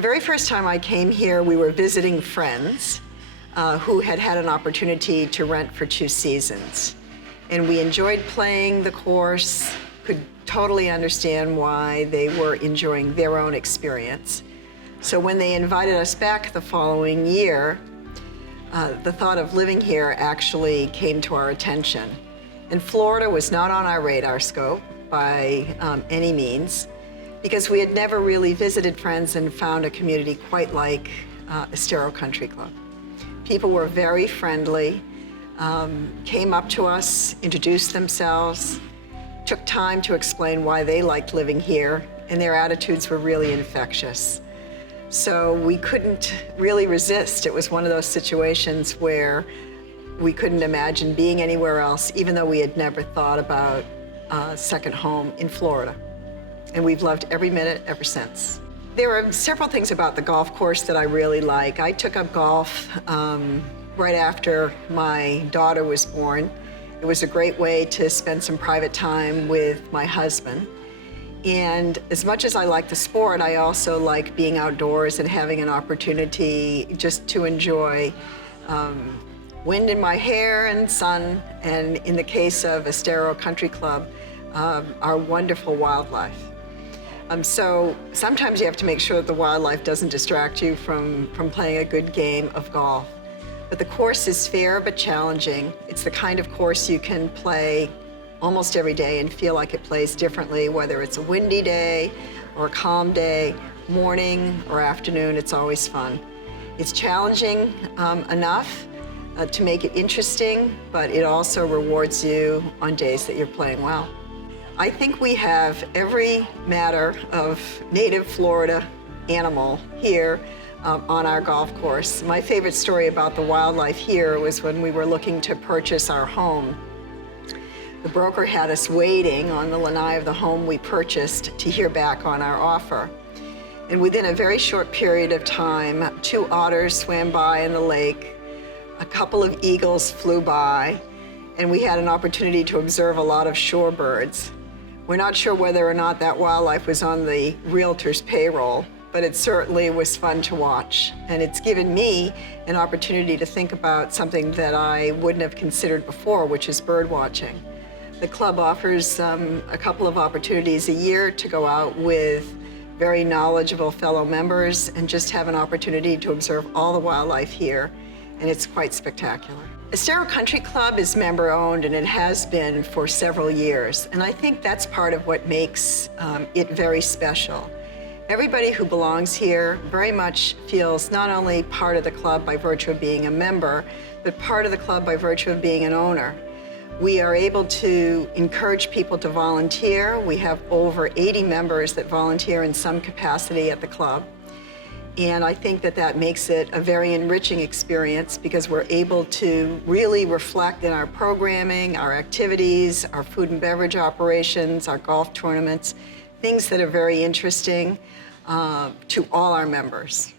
The very first time I came here, we were visiting friends who had had an opportunity to rent for 2 seasons. And we enjoyed playing the course, could totally understand why they were enjoying their own experience. So when they invited us back the following year, the thought of living here actually came to our attention. And Florida was not on our radar scope by any means, because we had never really visited friends and found a community quite like Estero Country Club. People were very friendly, came up to us, introduced themselves, took time to explain why they liked living here, and their attitudes were really infectious. So we couldn't really resist. It was one of those situations where we couldn't imagine being anywhere else, even though we had never thought about a second home in Florida. And we've loved every minute ever since. There are several things about the golf course that I really like. I took up golf right after my daughter was born. It was a great way to spend some private time with my husband. And as much as I like the sport, I also like being outdoors and having an opportunity just to enjoy wind in my hair and sun, and in the case of Estero Country Club, our wonderful wildlife. So sometimes you have to make sure that the wildlife doesn't distract you from playing a good game of golf. But the course is fair but challenging. It's the kind of course you can play almost every day and feel like it plays differently, whether it's a windy day or a calm day, morning or afternoon, it's always fun. It's challenging enough to make it interesting, but it also rewards you on days that you're playing well. I think we have every matter of native Florida animal here on our golf course. My favorite story about the wildlife here was when we were looking to purchase our home. The broker had us waiting on the lanai of the home we purchased to hear back on our offer. And within a very short period of time, 2 otters swam by in the lake, a couple of eagles flew by, and we had an opportunity to observe a lot of shorebirds. We're not sure whether or not that wildlife was on the realtor's payroll, but it certainly was fun to watch. And it's given me an opportunity to think about something that I wouldn't have considered before, which is bird watching. The club offers a couple of opportunities a year to go out with very knowledgeable fellow members and just have an opportunity to observe all the wildlife here, and it's quite spectacular. Estero Country Club is member-owned, and it has been for several years, and I think that's part of what makes it very special. Everybody who belongs here very much feels not only part of the club by virtue of being a member, but part of the club by virtue of being an owner. We are able to encourage people to volunteer. We have over 80 members that volunteer in some capacity at the club. And I think that that makes it a very enriching experience because we're able to really reflect in our programming, our activities, our food and beverage operations, our golf tournaments, things that are very interesting to all our members.